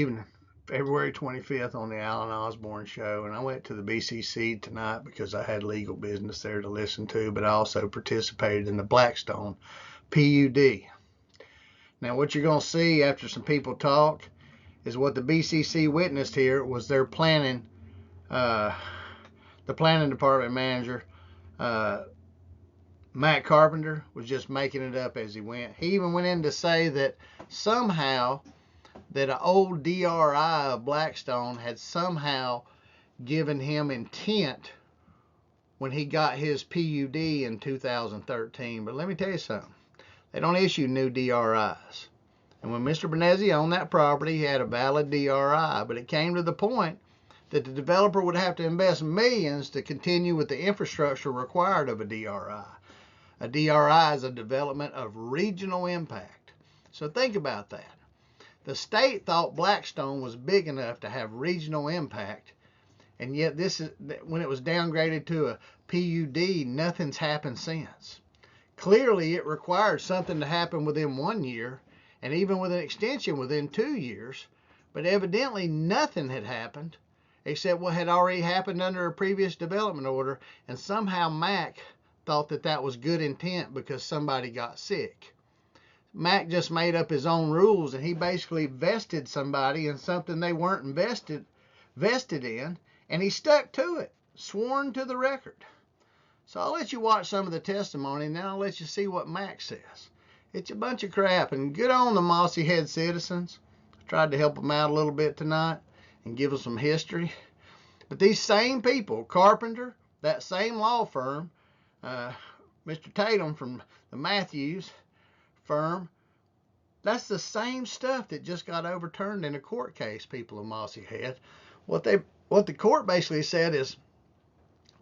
Evening, February 25th on the Alan Osborne Show, and I went to the BCC tonight because I had legal business there to listen to, but I also participated in the Blackstone PUD. Now, what you're going to see after some people talk is what the BCC witnessed here was their planning, the planning department manager, Matt Carpenter, was just making it up as he went. He even went in to say that somehow that an old DRI of Blackstone had somehow given him intent when he got his PUD in 2013. But let me tell you something. They don't issue new DRIs. And when Mr. Bernese owned that property, he had a valid DRI. But it came to the point that the developer would have to invest millions to continue with the infrastructure required of a DRI. A DRI is a development of regional impact. So think about that. The state thought Blackstone was big enough to have regional impact, and yet this is when it was downgraded to a PUD, nothing's happened since. Clearly, it required something to happen within 1 year, and even with an extension within 2 years, but evidently nothing had happened except what had already happened under a previous development order, and somehow Mac thought that that was good intent because somebody got sick. Mac just made up his own rules, and he basically vested somebody in something they weren't vested in, and he stuck to it, sworn to the record. So I'll let you watch some of the testimony, and then I'll let you see what Mac says. It's a bunch of crap, and good on the Mossy Head citizens. I tried to help them out a little bit tonight and give them some history. But these same people, Carpenter, that same law firm, Mr. Tatum from the Matthews firm, that's the same stuff that just got overturned in a court case, people of Mossy Head. What the court basically said is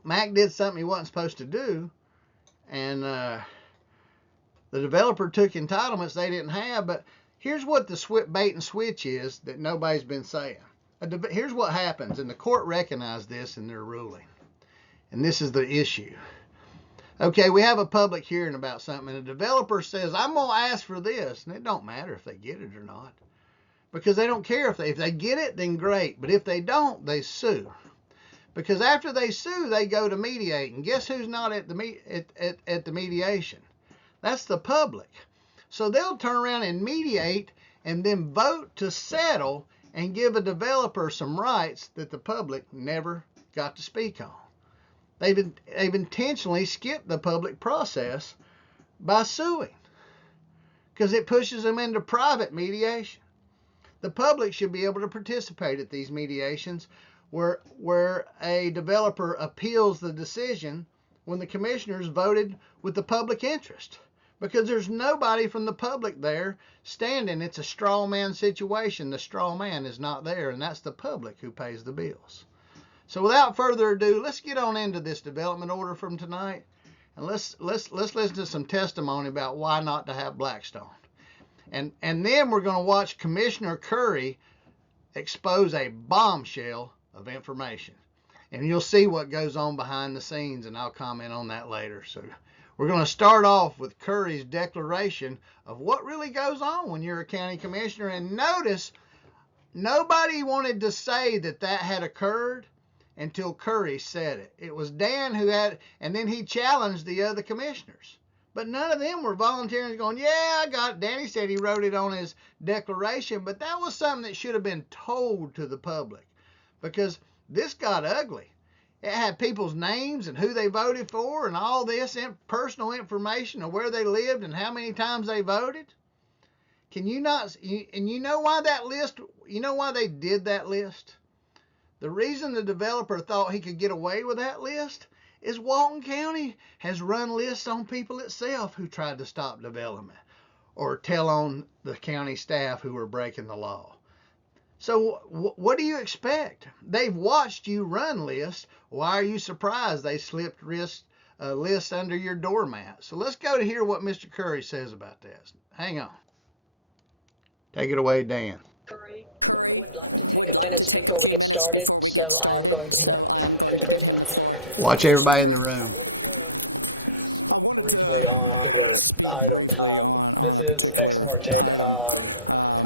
Mac did something he wasn't supposed to do, and the developer took entitlements they didn't have. But here's what the bait and switch is that nobody's been saying. Here's what happens, and the court recognized this in their ruling, and this is the issue. Okay, we have a public hearing about something, and the developer says, I'm going to ask for this, and it don't matter if they get it or not, because they don't care. If they get it, then great, but if they don't, they sue. Because after they sue, they go to mediate, and guess who's not at the mediation? That's the public. So they'll turn around and mediate and then vote to settle and give a developer some rights that the public never got to speak on. They've intentionally skipped the public process by suing because it pushes them into private mediation. The public should be able to participate at these mediations where a developer appeals the decision when the commissioners voted with the public interest, because there's nobody from the public there standing. It's a straw man situation. The straw man is not there, and that's the public who pays the bills. So without further ado, let's get on into this development order from tonight, and let's listen to some testimony about why not to have Blackstone. And then we're going to watch Commissioner Curry expose a bombshell of information. And you'll see what goes on behind the scenes, and I'll comment on that later. So we're going to start off with Curry's declaration of what really goes on when you're a county commissioner. And notice, nobody wanted to say that had occurred until Curry said it. It was Dan who had, and then he challenged the other commissioners. But none of them were volunteering, going, yeah, I got it. Danny said he wrote it on his declaration, but that was something that should have been told to the public, because this got ugly. It had people's names and who they voted for and all this personal information of where they lived and how many times they voted. Can you not, and you know why that list, you know why they did that list? The reason the developer thought he could get away with that list is Walton County has run lists on people itself who tried to stop development or tell on the county staff who were breaking the law. So what do you expect? They've watched you run lists. Why are you surprised they slipped lists under your doormat? So let's go to hear what Mr. Curry says about this. Hang on. Take it away, Dan. Curry would like to take a minutes before we get started, so I am going to watch everybody in the room. Briefly on a particular item. This is ex parte.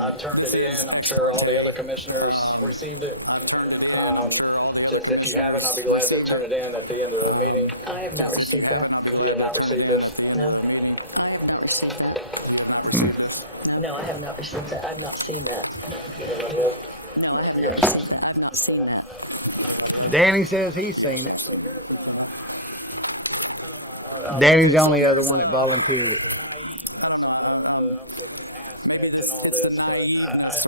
I turned it in. I'm sure all the other commissioners received it. Just if you haven't, I'll be glad to turn it in at the end of the meeting. I have not received that. You have not received this? No. No, I have not received that. I've not seen that. Anybody else? Yes. Danny says he's seen it. So here's, I don't know. Danny's the only other one that volunteered it. The naiveness or the uncertain aspect in all this, but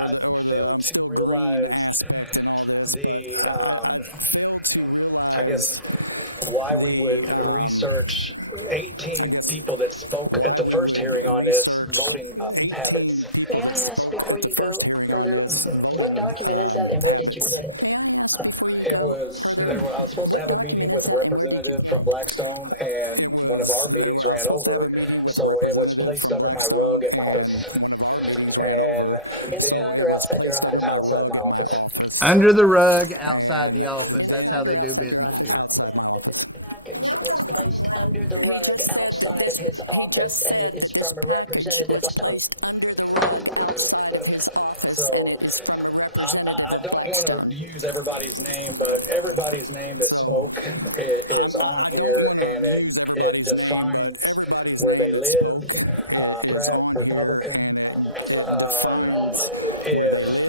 I failed to realize the, I guess, why we would research 18 people that spoke at the first hearing on this voting habits. May I ask before you go further, what document is that and where did you get it? I was supposed to have a meeting with a representative from Blackstone, and one of our meetings ran over, so it was placed under my rug at my office. And Inside or outside your office? Outside my office. Under the rug, outside the office. That's how they do business here. Said that this package was placed under the rug outside of his office, and it is from a representative. So I don't want to use everybody's name, but everybody's name that spoke is on here, and it defines where they live, Democrat, Republican. If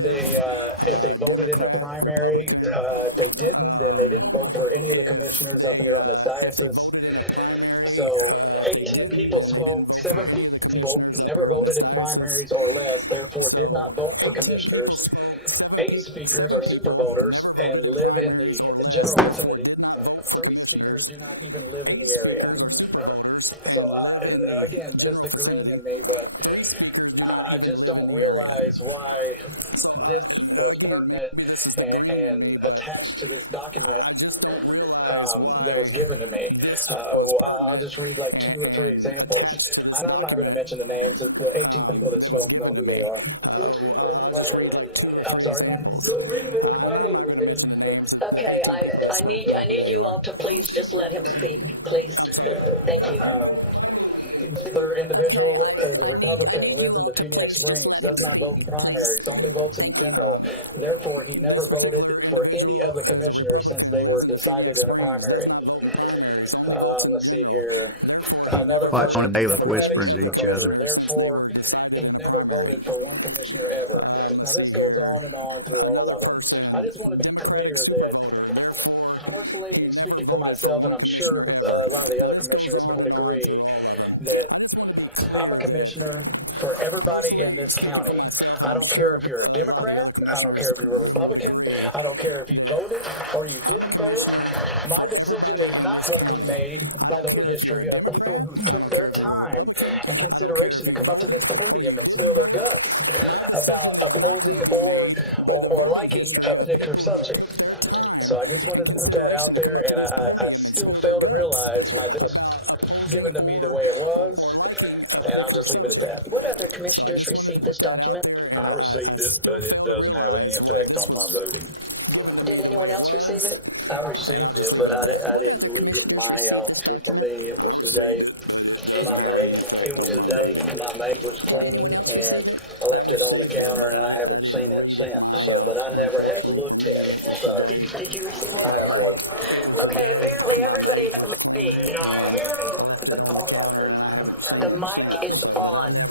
they voted in a primary, if they didn't, then they didn't vote for any of the commissioners up here on this diocese. So 18 people spoke, 7 people never voted in primaries or less, therefore did not vote for commissioners. 8 speakers are super voters and live in the general vicinity. 3 speakers do not even live in the area. So again, it is the green in me, but I just don't realize why this was pertinent and attached to this document that was given to me. I'll just read like 2 or 3 examples. And I'm not going to mention the names. The 18 people that spoke know who they are. I'm sorry? Okay, I need you all to please just let him speak, please. Thank you. Particular individual is a Republican, lives in the Puniac Springs, does not vote in primaries, only votes in general. Therefore, he never voted for any of the commissioners since they were decided in a primary. Let's see here. Another Watch person, one bailiff Democratic whispering to each super other. voter. Therefore, he never voted for one commissioner ever. Now, this goes on and on through all of them. I just want to be clear that personally, speaking for myself, and I'm sure a lot of the other commissioners would agree, that I'm a commissioner for everybody in this county. I don't care if you're a Democrat. I don't care if you're a Republican. I don't care if you voted or you didn't vote. My decision is not going to be made by the history of people who took their time and consideration to come up to this podium and spill their guts about opposing or liking a particular subject. So I just wanted to put that out there, and I still fail to realize why this was given to me the way it was, and I'll just leave it at that. What other commissioners received this document? I received it, but it doesn't have any effect on my voting. Did anyone else receive it? I received it, but I didn't read it. For me, it was the day my maid was cleaning, and I left it on the counter, and I haven't seen it since. So, but I never have looked at it. So, Did you receive one? I have one. Okay, apparently everybody the mic is on.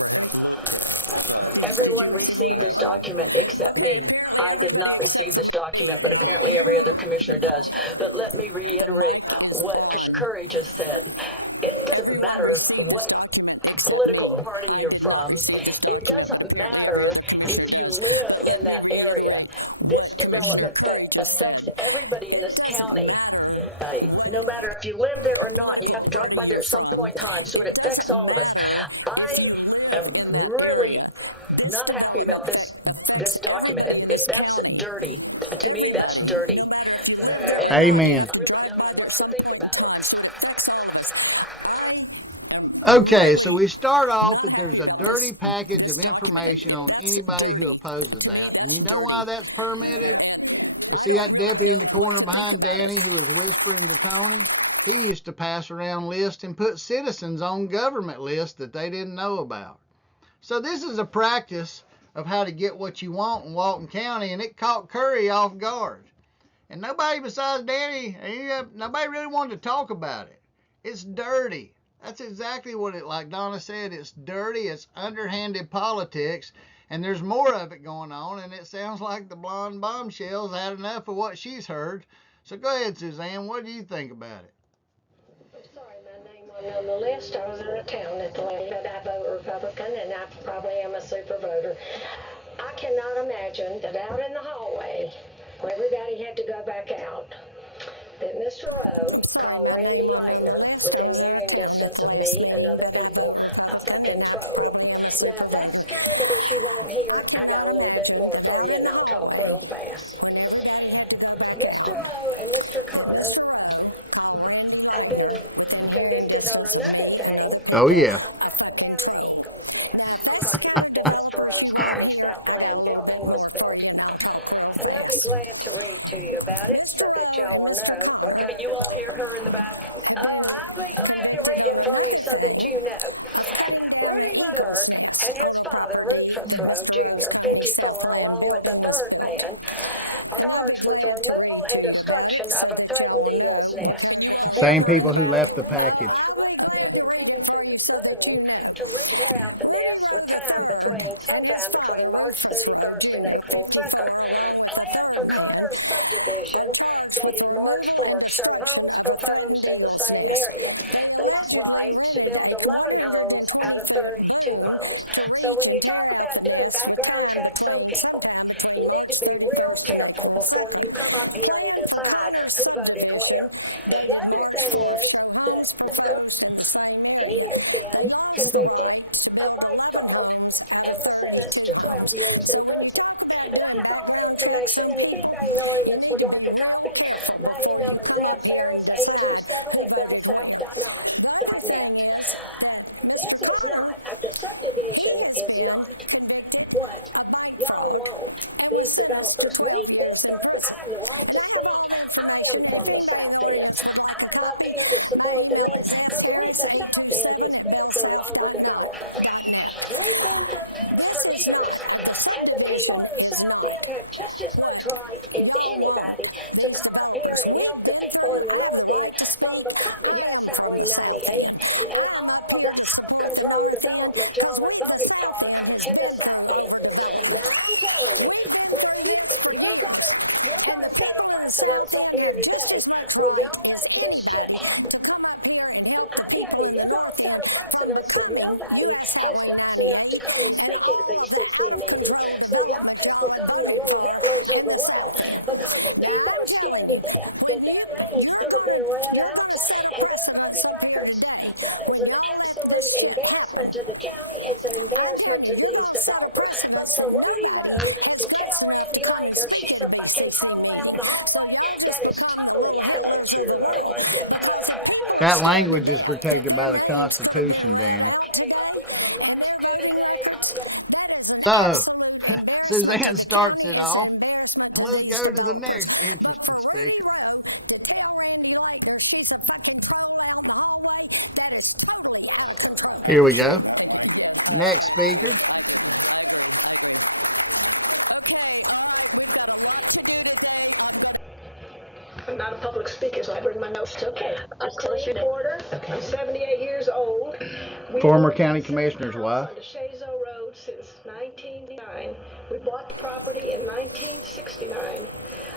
Everyone received this document except me. I did not receive this document, but apparently every other commissioner does. But let me reiterate what Commissioner Curry just said. It doesn't matter what political party you're from. It doesn't matter if you live in that area. This development affects everybody in this county. No matter if you live there or not, you have to drive by there at some point in time, so it affects all of us. I am really not happy about this document, and if that's dirty, to me that's dirty. And Amen. I really know what to think about it. Okay, so we start off that there's a dirty package of information on anybody who opposes that. And you know why that's permitted? We see that deputy in the corner behind Danny who was whispering to Tony? He used to pass around lists and put citizens on government lists that they didn't know about. So this is a practice of how to get what you want in Walton County, and it caught Curry off guard. And nobody besides Danny, nobody really wanted to talk about it. It's dirty. That's exactly what it, like Donna said, it's dirty, it's underhanded politics, and there's more of it going on, and it sounds like the blonde bombshell's had enough of what she's heard. So go ahead, Suzanne, what do you think about it? I'm sorry, my name wasn't on the list. I was out of town at the last, but I vote Republican, and I probably am a super voter. I cannot imagine that out in the hallway, where everybody had to go back out, that Mr. Rowe called Randy Lightner, within hearing distance of me and other people, a fucking troll. Now, if that's the kind of numbers you want here, I got a little bit more for you, and I'll talk real fast. Mr. Rowe and Mr. Connor have been convicted on another thing. Oh, yeah. Of cutting down an eagle's nest on the property that Mr. Rowe's County Southland building was built. And I'll be glad to read to you about it so that y'all will know what kind Can you all hear her in the back? Oh, I'll be glad to read it for you so that you know. Rudy Rowe and his father, Rufus Rowe Jr., 54, along with a third man, are charged with the removal and destruction of a threatened eagle's nest. Same people who left the package. 120-foot balloon to tear out the nest with sometime between March 31st and April 2nd. Plan for Connor's subdivision, dated March 4th, show homes proposed in the same area. They have rights to build 11 homes out of 32 homes. So when you talk about doing background checks on people, you need to be real careful before you come up here and decide who voted where. The other thing is that he has been convicted of bike fraud and was sentenced to 12 years in prison. And I have all the information, and if anybody in the audience would like a copy, my email is fharris827@bellsouth.net. This is not, the subdivision is not what y'all want, these developers. We've been through, I have the right to speak. I am from the South End. I'm up here to support the men because the South End has been through overdevelopment. We've been through this for years, and the people in the South End have just as much right as anybody to come up here and help the people in the North End from becoming U.S. Highway 98 and all of the out-of-control development y'all have voted for in the South End. Now, I'm telling you, you're gonna set a precedence up here today when y'all let this shit happen. I'm telling you, you're going to set a precedence that nobody has guts enough to come and speak at a BCC meeting, so y'all just become the little Hitlers of the world. Because if people are scared to death that their names could have been read out and their voting records, that is an absolute embarrassment to the county. It's an embarrassment to these developers. But for Rudy Rowe to tell Randy Laker she's a fucking troll out in the hallway, that is totally out of it. That language is protected by the Constitution, Danny. Okay, we got a lot to do today. So, Suzanne starts it off, and let's go to the next interesting speaker. Here we go. Next speaker. I'm not a public speaker, so I bring my notes. Okay. I'm Close Porter. Okay. I'm 78 years old. Former county commissioner's wife. On the Shazo Road since 1999. We bought the property in 1969.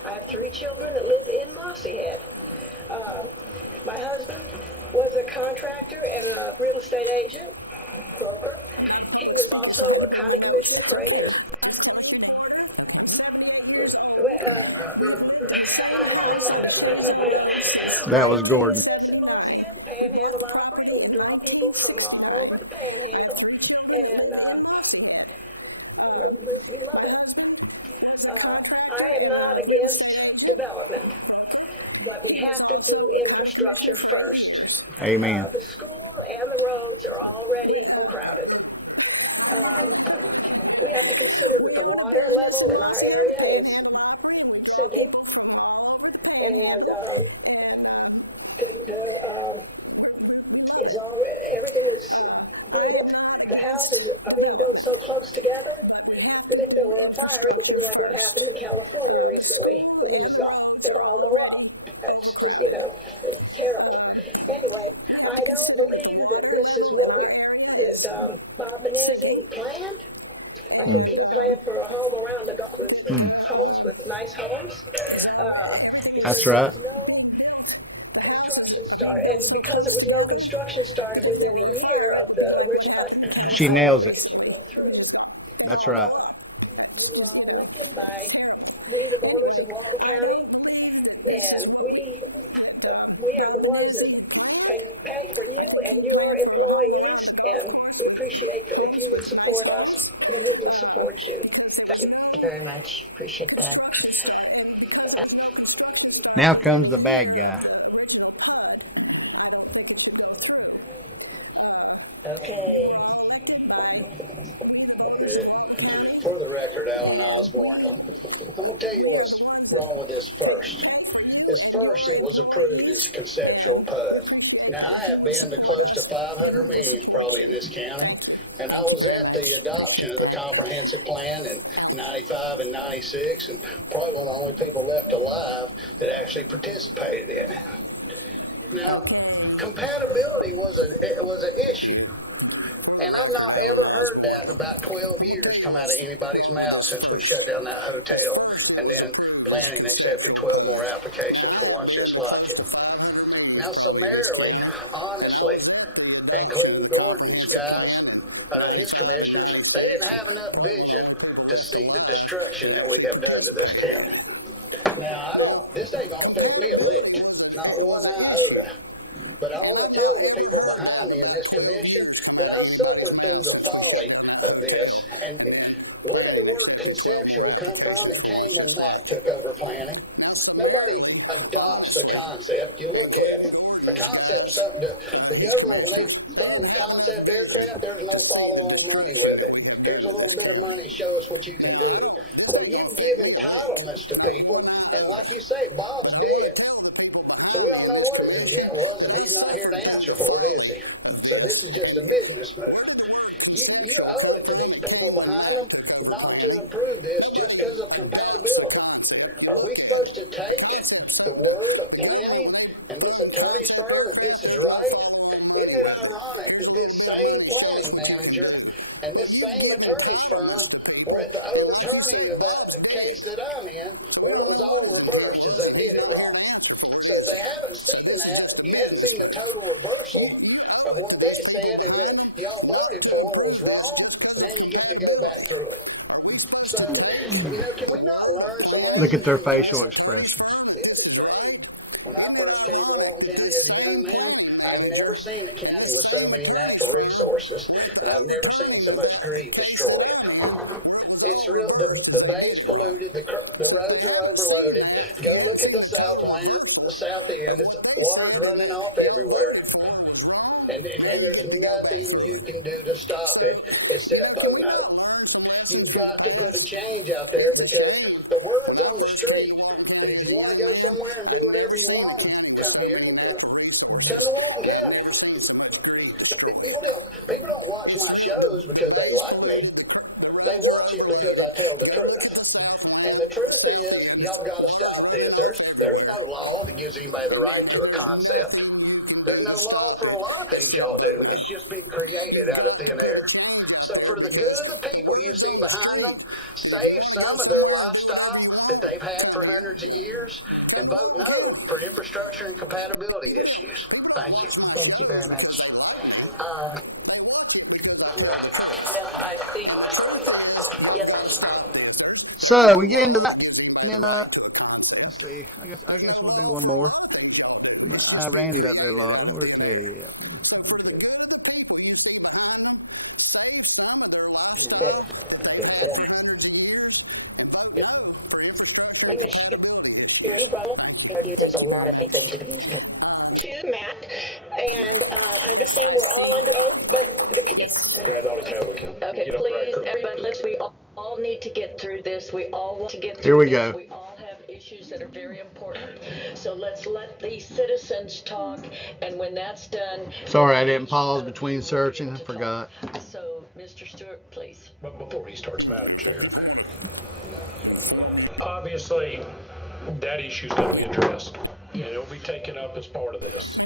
I have 3 children that live in Mossyhead. My husband was a contractor and a real estate agent, broker. He was also a county commissioner for 8 years. That was Gordon. Business in Mossyhead, the Panhandle Opry, and we draw people from all over the Panhandle, and we love it. I am not against development, but we have to do infrastructure first. Amen. The school and the roads are already crowded. We have to consider that the water level in our area is sinking, and everything is being built. The houses are being built so close together that if there were a fire, it would be like what happened in California recently. They'd all go up. That's just, it's terrible. Anyway, I don't believe that this is what Bob Benezzi planned. I think he planned for a home around the Gulf with homes, with nice homes. That's right. There was no construction start, and because there was no construction started within a year of the original, She nails it. It should go through. That's right. You were all elected by we, the voters of Walton County, and we are the ones that pay for you and your employees, and we appreciate that if you would support us, and we will support you. Thank you. Thank you very much. Appreciate that. Now comes the bad guy. Okay. For the record, Alan Osborne, I'm going to tell you what's wrong with this first. First, it was approved as a conceptual PUD. Now, I have been to close to 500 meetings probably in this county, and I was at the adoption of the comprehensive plan in 95 and 96, and probably one of the only people left alive that actually participated in it. Now, compatibility was an issue. And I've not ever heard that in about 12 years come out of anybody's mouth since we shut down that hotel, and then planning accepted 12 more applications for ones just like it. Now, summarily, honestly, including Gordon's guys, his commissioners, they didn't have enough vision to see the destruction that we have done to this county. Now, this ain't gonna affect me a lick, not one iota. But I want to tell the people behind me in this commission that I suffered through the folly of this. And where did the word conceptual come from? It came when Mac took over planning. Nobody adopts a concept. You look at it. A concept, something the government, when they fund concept aircraft, there's no follow-on money with it. Here's a little bit of money, show us what you can do. Well, you give entitlements to people, and like you say, Bob's dead. So we don't know what his intent was, and he's not here to answer for it, is he? So this is just a business move. You owe it to these people behind them not to approve this just because of compatibility. Are we supposed to take the word of planning and this attorney's firm that this is right? Isn't it ironic that this same planning manager and this same attorney's firm were at the overturning of that case that I'm in, where it was all reversed as they did it wrong? So if they haven't seen that, you haven't seen the total reversal of what they said and that y'all voted for was wrong, now you get to go back through it. So, can we not learn some lessons? Look at their facial expressions. It's a shame. When I first came to Walton County as a young man, I'd never seen a county with so many natural resources, and I've never seen so much greed destroy it. It's real. The bay's polluted. The roads are overloaded. Go look at the south end. Water's running off everywhere, and there's nothing you can do to stop it except vote no. You've got to put a change out there, because the word's on the street that if you want to go somewhere and do whatever you want, come here. Come to Walton County. People don't watch my shows because they like me. They watch it because I tell the truth. And the truth is, y'all got to stop this. There's no law that gives anybody the right to a concept. There's no law for a lot of things y'all do. It's just been created out of thin air. So for the good of the people you see behind them, save some of their lifestyle that they've had for hundreds of years and vote no for infrastructure and compatibility issues. Thank you. Thank you very much. I think, yes. So we get into that, and then let's see. I guess we'll do one more. Randy's up there a lot. Where's Teddy at? Let's find Teddy. There's a lot of things into these. To Matt, and I understand we're all under oath, but the key. Okay, please, everybody, we all need to get through this. We all want to get through Here we this. go. We all have issues that are very important. So let's let these citizens talk, and when that's done. Sorry, I didn't pause between searching. I forgot. So, Mr. Stewart, please. But before he starts, Madam Chair, obviously that issue's going to be addressed, and it'll be taken up as part of this.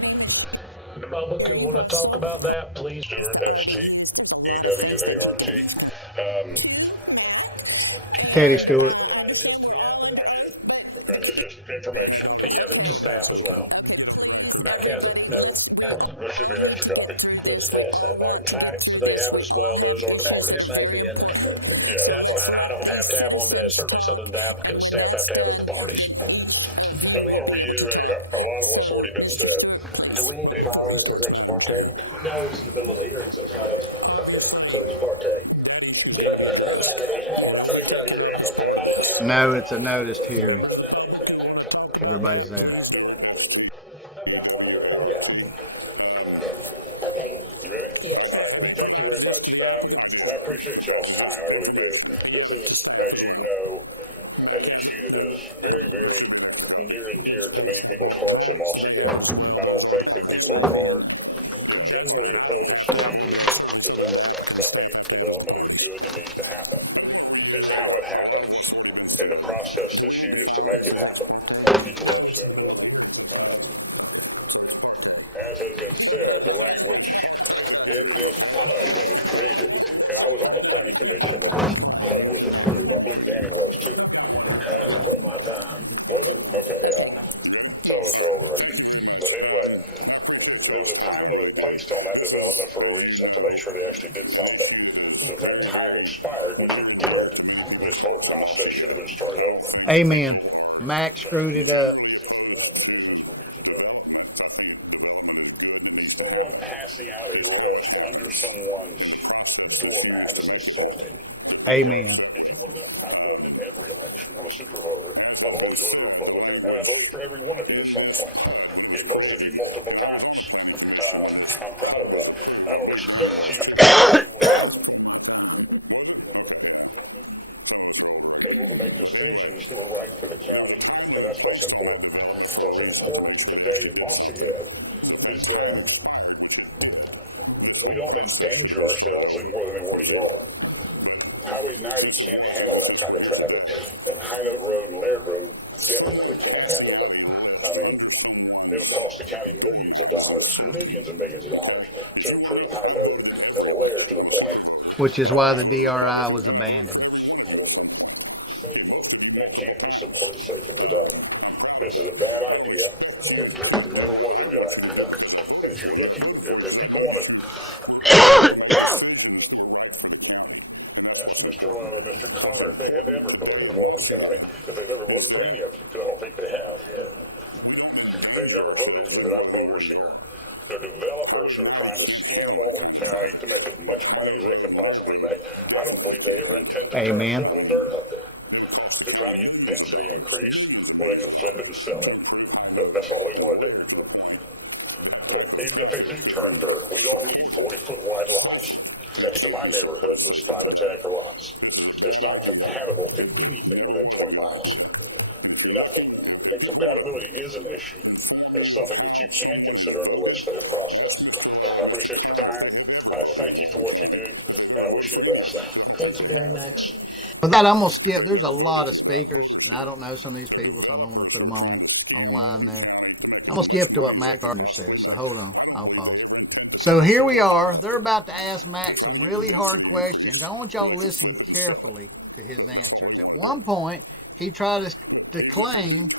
The public who want to talk about that, please. Stewart, S-T-E-W-A-R-T. Teddy Stewart. You provided this to the applicant? I did. Okay, it's just information. And you have it to staff as well. Mac has it? No? There should be an extra copy. Let's pass that back to Mac, so they have it as well. Those are the parties. There may be enough. Yeah, That's fine. I don't have to have one, but that's certainly something the applicant and staff have to have as the parties. I want to reiterate, a lot of what's already been said. Do we need to file this as ex parte? No, it's the middle of the hearing, so it's not. So it's parte. No, it's a noticed hearing. Everybody's there. Okay. You ready? Yes. All right. Thank you very much. I appreciate y'all's time. I really do. This is, as you know, an issue that is very, very near and dear to many people's hearts in Mossy Head. I don't think that people are generally opposed to development. I think development is good and needs to happen. It's how it happens and the process that's used to make it happen. People are upset with. As has been said, the language in this PUD that was created, and I was on the planning commission when this PUD was approved. I believe Danny was too. Before my time. Was it? Okay, yeah. Some of us are older. But anyway, there was a time limit placed on that development for a reason, to make sure they actually did something. So if that time expired, which it did, this whole process should have been started over. Amen. Mac screwed it up. Since it wasn't, and since we're here today, someone passing out a list under someone's doormat is insulting. Amen. If you want to know, I've voted in every election. I'm a super voter. I've always voted Republican, and I voted for every one of you at some point. And most of you multiple times. I'm proud of that. I don't expect you to able to make decisions that are right for the county, and that's what's important. What's important today in Mossy Head is that we don't endanger ourselves any more than we already are. Highway 90 can't handle that kind of traffic, and High Note Road and Laird Road definitely can't handle it. I mean, it would cost the county millions of dollars to improve High Note and Laird to the point. Which is why the DRI was abandoned. Supported safely, and it can't be supported safely today. This is a bad idea. It never was a good idea. And if you're looking, if people want to ask Mr. Connor if they have ever voted in Walton County, if they've ever voted for any of it, because I don't think they have. They've never voted here. They're not voters here. They're developers who are trying to scam Walton County to make as much money as they can possibly make. I don't believe they ever intend to turn a shovel of dirt up there. They're trying to get density increase where they can flip it and sell it. That's all they want to do. Even if they do turn dirt, we don't need 40-foot wide lots. Next to my neighborhood was 5 and 10 acre lots. It's not compatible to anything within 20 miles. Nothing. And compatibility is an issue. It's something that you can consider in the legislative process. I appreciate your time. I thank you for what you do, and I wish you the best. Thank you very much. With that, I'm going to skip. There's a lot of speakers, and I don't know some of these people, so I don't want to put them online there. I'm going to skip to what Matt Carpenter says, so hold on. I'll pause. So here we are. They're about to ask Mac some really hard questions. I want y'all to listen carefully to his answers. At one point, he tried to claim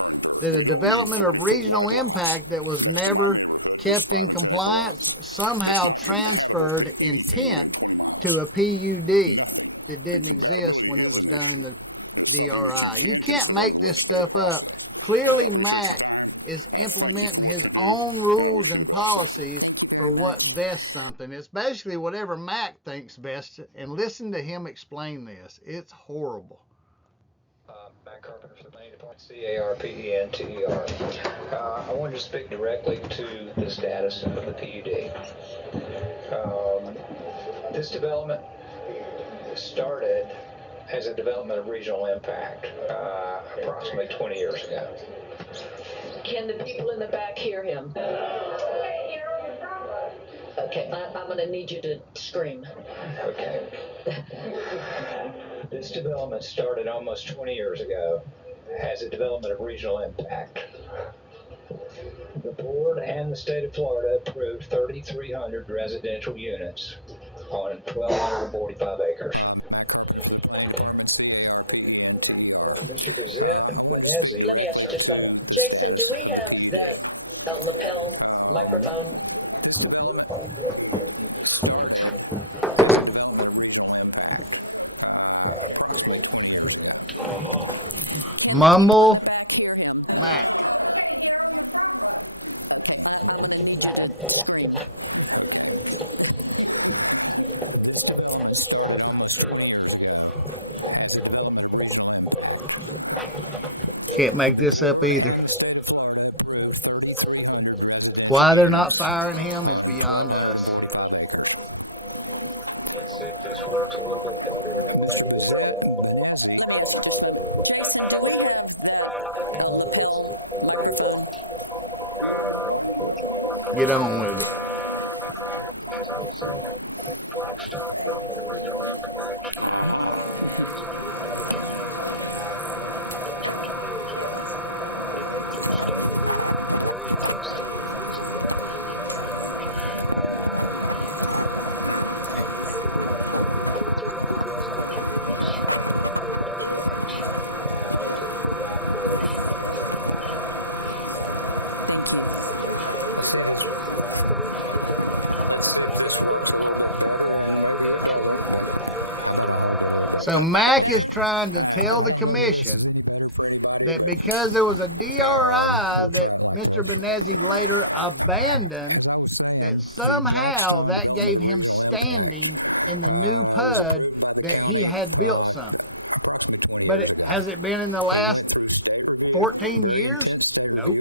that a development of regional impact that was never kept in compliance somehow transferred intent to a PUD that didn't exist when it was done in the DRI. You can't make this stuff up. Clearly, Mac is implementing his own rules and policies for what bests something. It's basically whatever Mac thinks best, and listen to him explain this. It's horrible. Matt Carpenter for the Planning Department, C-A-R-P-E-N-T-E-R. I wanted to speak directly to the status of the PUD. This development started as a development of regional impact approximately 20 years ago. Can the people in the back hear him? Okay, I'm going to need you to scream. Okay. This development started almost 20 years ago as a development of regional impact. The board and the state of Florida approved 3,300 residential units on 1,245 acres. Mr. Benezzi. Let me ask you just a minute. Jason, do we have that lapel microphone? Mumble Mac. Can't make this up either. Why they're not firing him is beyond us. Let's see if this works a little bit better. Get on with it. So Mac is trying to tell the commission that because there was a DRI that Mr. Benezzi later abandoned, that somehow that gave him standing in the new PUD that he had built something. But has it been in the last 14 years? Nope.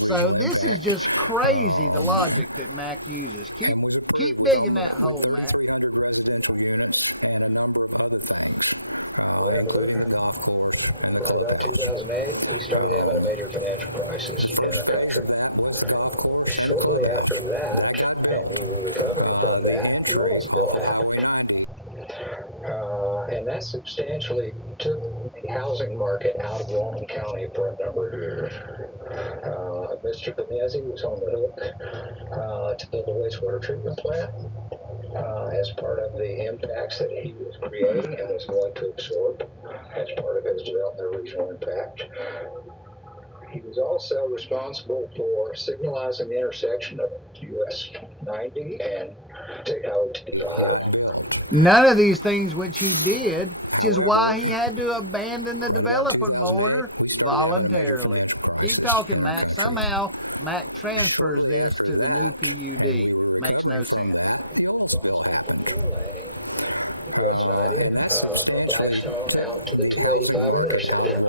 So this is just crazy, the logic that Mac uses. Keep digging that hole, Mac. However, right about 2008, we started having a major financial crisis in our country. Shortly after that, and we were recovering from that, the oil spill happened. And that substantially took the housing market out of Walton County for a number of years. Mr. Benezzi was on the hook to build a wastewater treatment plant as part of the impacts that he was creating and was going to absorb as part of his development of regional impact. He was also responsible for signalizing the intersection of US 90 and State Highway 25. None of these things which he did, which is why he had to abandon the development order voluntarily. Keep talking, Mac. Somehow, Mac transfers this to the new PUD. Makes no sense. Responsible for four-laning US 90 from Blackstone out to the 285 intersection.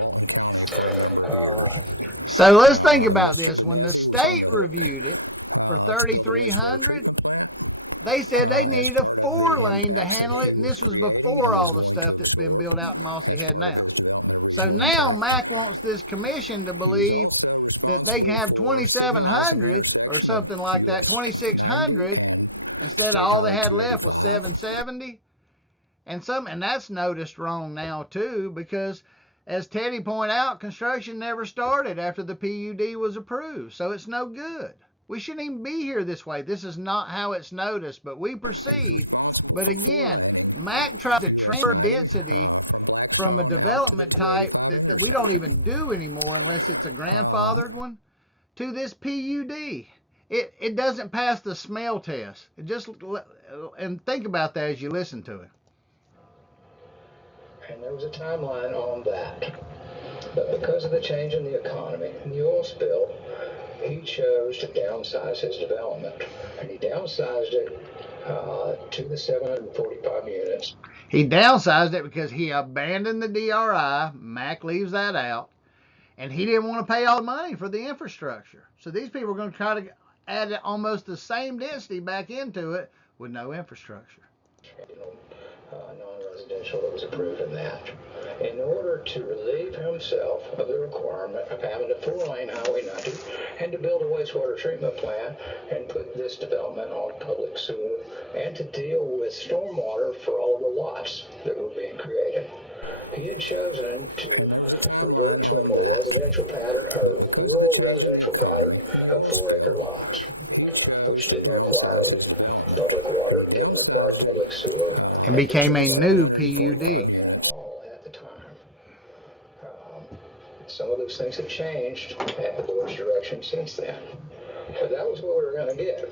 So let's think about this. When the state reviewed it for 3,300, they said they needed a 4-lane to handle it, and this was before all the stuff that's been built out in Mossy Head now. So now Mac wants this commission to believe that they can have 2,700 or something like that, 2,600, instead of all they had left was 770. And that's noticed wrong now too, because as Teddy pointed out, construction never started after the PUD was approved, so it's no good. We shouldn't even be here this way. This is not how it's noticed, but we proceed. But again, Mac tried to transfer density from a development type that we don't even do anymore unless it's a grandfathered one to this PUD. It doesn't pass the smell test. And think about that as you listen to it. And there was a timeline on that. But because of the change in the economy and the oil spill, he chose to downsize his development. And he downsized it to the 745 units. He downsized it because he abandoned the DRI. Mac leaves that out. And he didn't want to pay all the money for the infrastructure. So these people are going to try to add almost the same density back into it with no infrastructure. non-residential that was approved in that. In order to relieve himself of the requirement of having a 4-lane Highway 90 and to build a wastewater treatment plant and put this development on public sewer and to deal with stormwater for all of the lots that were being created. He had chosen to revert to a more residential pattern, or rural residential pattern of 4-acre lots, which didn't require public water, didn't require public sewer. And became a new PUD. At all at the time. Some of those things have changed at the board's direction since then. But that was what we were going to get.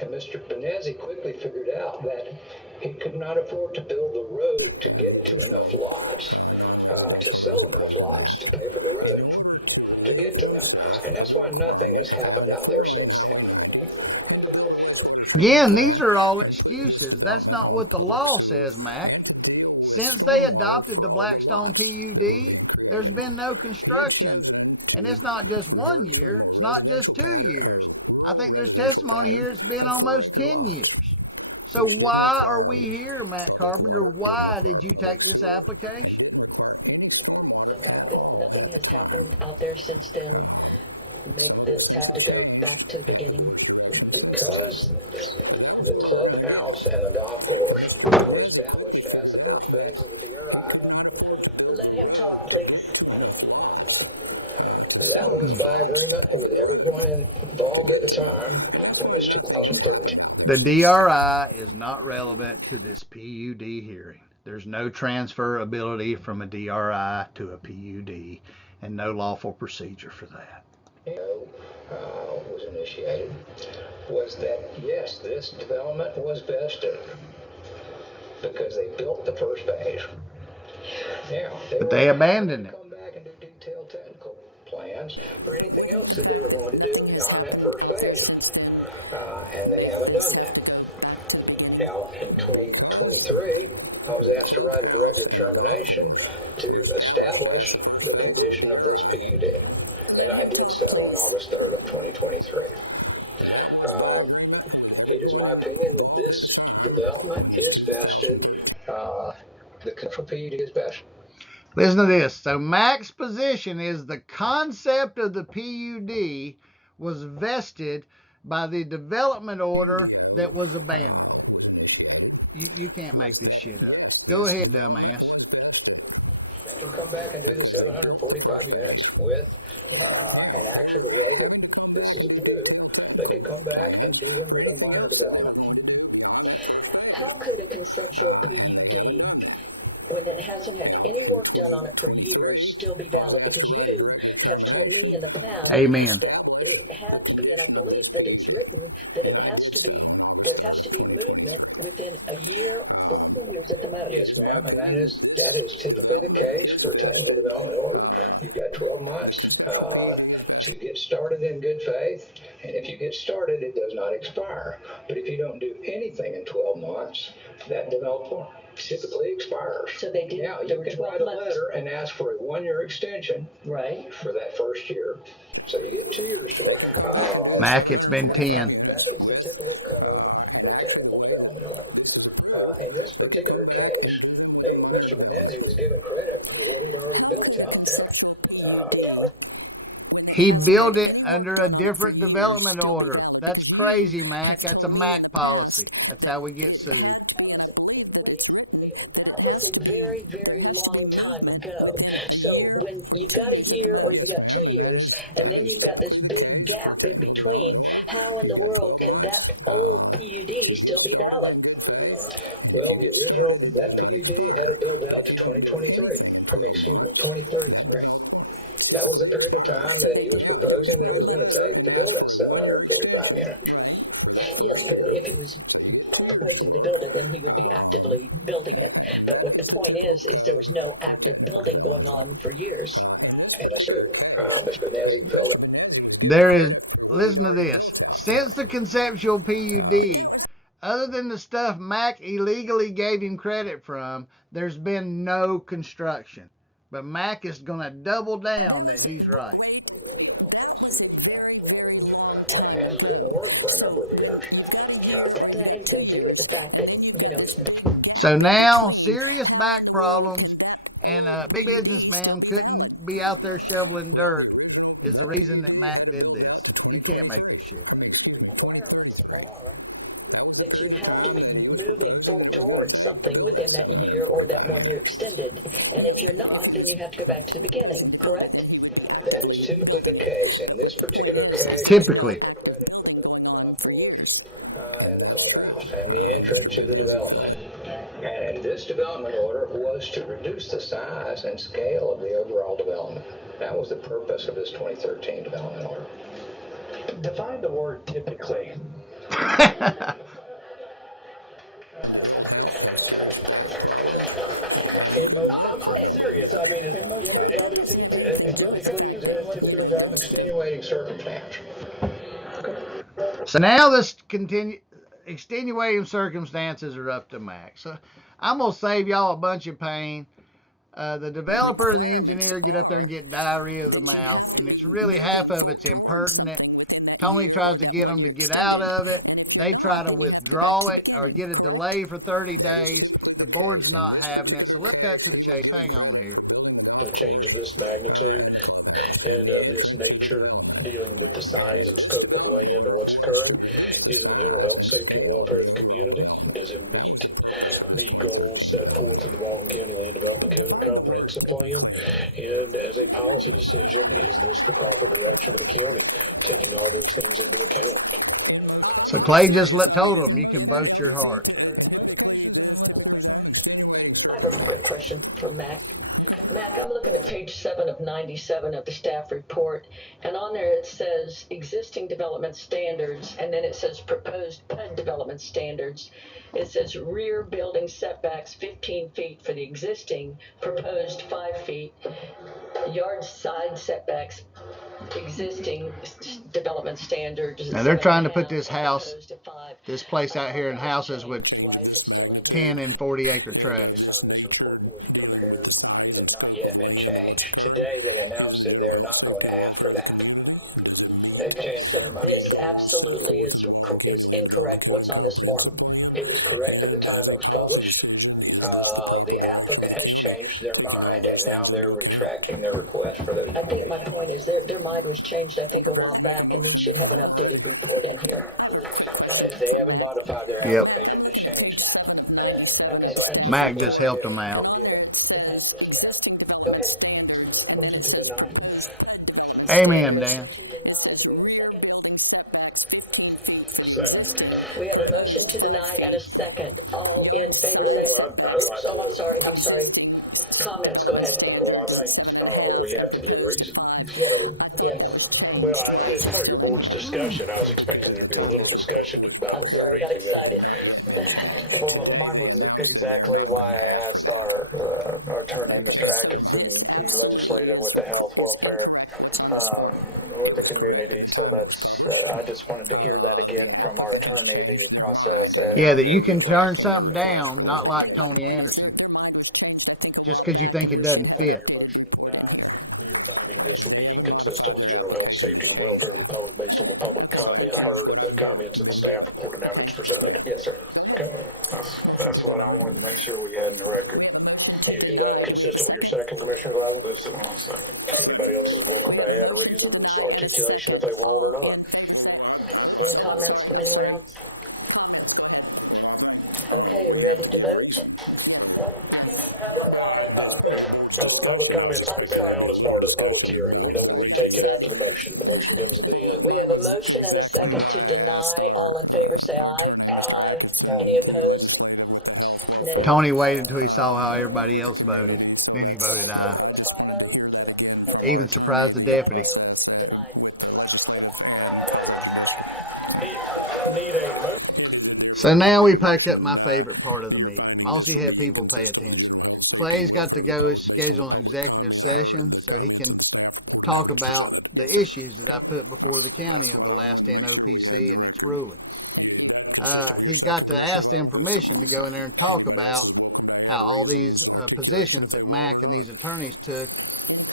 And Mr. Benezzi quickly figured out that he could not afford to build the road to get to enough lots, to sell enough lots to pay for the road, to get to them. And that's why nothing has happened out there since then. Again, these are all excuses. That's not what the law says, Mac. Since they adopted the Blackstone PUD, there's been no construction. And it's not just 1 year. It's not just 2 years. I think there's testimony here it's been almost 10 years. So why are we here, Matt Carpenter? Why did you take this application? The fact that nothing has happened out there since then make this have to go back to the beginning? Because the clubhouse and the golf course were established as the first phase of the DRI. Let him talk, please. That was by agreement with everyone involved at the time when this 2013. The DRI is not relevant to this PUD hearing. There's no transferability from a DRI to a PUD and no lawful procedure for that. Was initiated was that, yes, this development was vested because they built the first phase. Now, they abandoned it. Come back and do detailed technical plans for anything else that they were going to do beyond that first phase. And they haven't done that. Now, in 2023, I was asked to write a directive of termination to establish the condition of this PUD. And I did so on August 3rd of 2023. It is my opinion that this development is vested, the control PUD is vested. Listen to this. So Mac's position is the concept of the PUD was vested by the development order that was abandoned. You can't make this shit up. Go ahead, dumbass. They can come back and do the 745 units with, and actually the way that this is approved, they could come back and do them with a minor development. How could a conceptual PUD, when it hasn't had any work done on it for years, still be valid? Because you have told me in the past Amen. that it had to be, and I believe that it's written that it has to be, there has to be movement within a year or 2 years at the most. Yes, ma'am, and that is typically the case for a technical development order. You've got 12 months to get started in good faith, and if you get started, it does not expire. But if you don't do anything in 12 months, that development typically expires. So they did. Now, you can write a letter and ask for a 1-year extension for that first year. So you get 2 years for it. Mac, it's been 10. That is the typical code for technical development order. In this particular case, Mr. Benezzi was given credit for what he'd already built out there. He built it under a different development order. That's crazy, Mac. That's a Mac policy. That's how we get sued. That was a very, very long time ago. So when you've got a year or you've got 2 years, and then you've got this big gap in between, how in the world can that old PUD still be valid? Well, that PUD had it built out to 2033. That was the period of time that he was proposing that it was going to take to build that 745 units. Yes, but if he was proposing to build it, then he would be actively building it. But what the point is there was no active building going on for years. And that's true. Mr. Benezzi built it. There is, listen to this. Since the conceptual PUD, other than the stuff Mac illegally gave him credit from, there's been no construction. But Mac is going to double down that he's right. And couldn't work for a number of years. But that doesn't have anything to do with the fact that, you know. So now, serious back problems and a big businessman couldn't be out there shoveling dirt is the reason that Mac did this. You can't make this shit up. Requirements are that you have to be moving towards something within that year or that 1 year extended. And if you're not, then you have to go back to the beginning, correct? That is typically the case. In this particular case, Typically. credit for building the golf course and the clubhouse and the entrance to the development. And this development order was to reduce the size and scale of the overall development. That was the purpose of this 2013 development order. Define the word typically. I'm serious. I mean, in most LDC, typically an extenuating circumstance. So now this extenuating circumstances are up to Mac. So I'm going to save y'all a bunch of pain. The developer and the engineer get up there and get diarrhea of the mouth, and it's really half of it's impertinent. Tony tries to get them to get out of it. They try to withdraw it or get a delay for 30 days. The board's not having it. So let's cut to the chase. Hang on here. A change of this magnitude and this nature, dealing with the size and scope of land and what's occurring, is in the general health, safety, and welfare of the community. Does it meet the goals set forth in the Walton County Land Development Code and Comprehensive Plan? And as a policy decision, is this the proper direction of the county, taking all those things into account? So Clay just told them you can vote your heart. I have a quick question for Mac. Mac, I'm looking at page 7 of 97 of the staff report, and on there it says existing development standards, and then it says proposed PUD development standards. It says rear building setbacks 15 feet for the existing, proposed 5 feet, yard side setbacks, existing development standards. Now they're trying to put this house, this place out here in houses with 10 and 40 acre tracts. By the time this report was prepared, it had not yet been changed. Today they announced that they're not going to ask for that. They've changed their mind. This absolutely is incorrect, what's on this form. It was correct at the time it was published. The applicant has changed their mind, and now they're retracting their request for those. I think my point is their mind was changed, I think, a while back, and we should have an updated report in here. They haven't modified their application to change that. Okay. So Mac just helped them out. Okay. Go ahead. motion to deny. Amen, Dan. Motion to deny. Do we have a second? Second. We have a motion to deny and a second. All in favor say. Oops, oh, I'm sorry. Comments, go ahead. Well, I think we have to give reason. Yes. Well, as part of your board's discussion, I was expecting there to be a little discussion about I'm the sorry, I got reason that excited. Well, mine was exactly why I asked our attorney, Mr. Atkinson. He's legislative with the health, welfare, with the community. So that's, I just wanted to hear that again from our attorney, the process. Yeah, that you can turn something down, not like Tony Anderson, just because you think it doesn't fit. your motion to deny, you're finding this would be inconsistent with the general health, safety, and welfare of the public based on the public comment heard and the comments in the staff report and how it's presented. Yes, sir. Okay. That's what I wanted to make sure we had in the record. Is that consistent with your second, Commissioner Glavell? That's the one second. Anybody else is welcome to add reasons, articulation if they want or not. Any comments from anyone else? Okay, you ready to vote? Public comments already been held as part of the public hearing. We take it after the motion. The motion comes at the end. We have a motion and a second to deny. All in favor say aye. Aye. Any opposed? Nay. Tony waited until he saw how everybody else voted. Then he voted aye. 5-0. Okay. Even surprised the deputy. Denied. Need a motion. So now we pick up my favorite part of the meeting. Mossy had people pay attention. Clay's got to go schedule an executive session so he can talk about the issues that I put before the county of the last NOPC and its rulings. He's got to ask them permission to go in there and talk about how all these positions that Mac and these attorneys took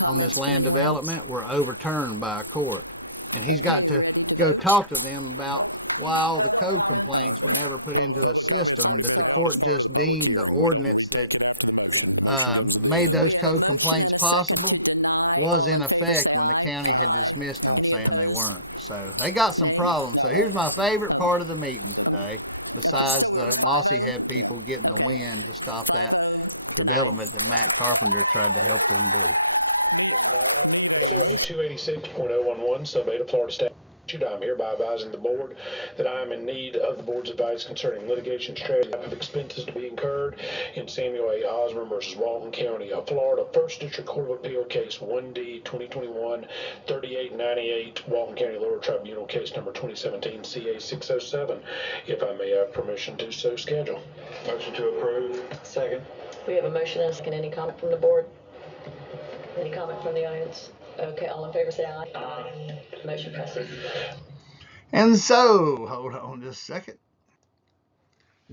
on this land development were overturned by a court. And he's got to go talk to them about why all the code complaints were never put into a system, that the court just deemed the ordinance that made those code complaints possible was in effect when the county had dismissed them, saying they weren't. So they got some problems. So here's my favorite part of the meeting today, besides the Mossy Head people getting the win to stop that development that Matt Carpenter tried to help them do. Pursuant to 286.011, sub 8 of Florida statute, I'm hereby advising the board that I am in need of the board's advice concerning litigation strategy of expenses to be incurred in Samuel A. Osborne versus Walton County of Florida, 1st District Court of Appeal, case 1D 2021-3898, Walton County Lower Tribunal, case number 2017 CA 607. If I may have permission to so schedule. Motion to approve. Second. We have a motion and a second. Any comment from the board? Any comment from the audience? Okay, all in favor say aye. Aye. Motion passes. And so, hold on just a second.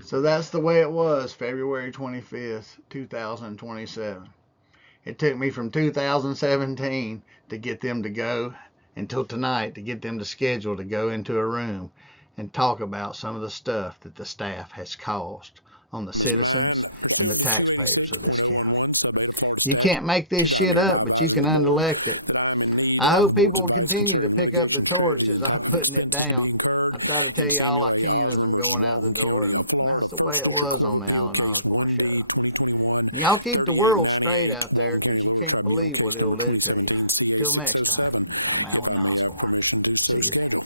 So that's the way it was, February 25th, 2027. It took me from 2017 to get them to go until tonight to get them to schedule to go into a room and talk about some of the stuff that the staff has caused on the citizens and the taxpayers of this county. You can't make this shit up, but you can unelect it. I hope people will continue to pick up the torch as I'm putting it down. I try to tell you all I can as I'm going out the door, and that's the way it was on the Alan Osborne show. Y'all keep the world straight out there, because you can't believe what it'll do to you. Till next time, I'm Alan Osborne. See you then.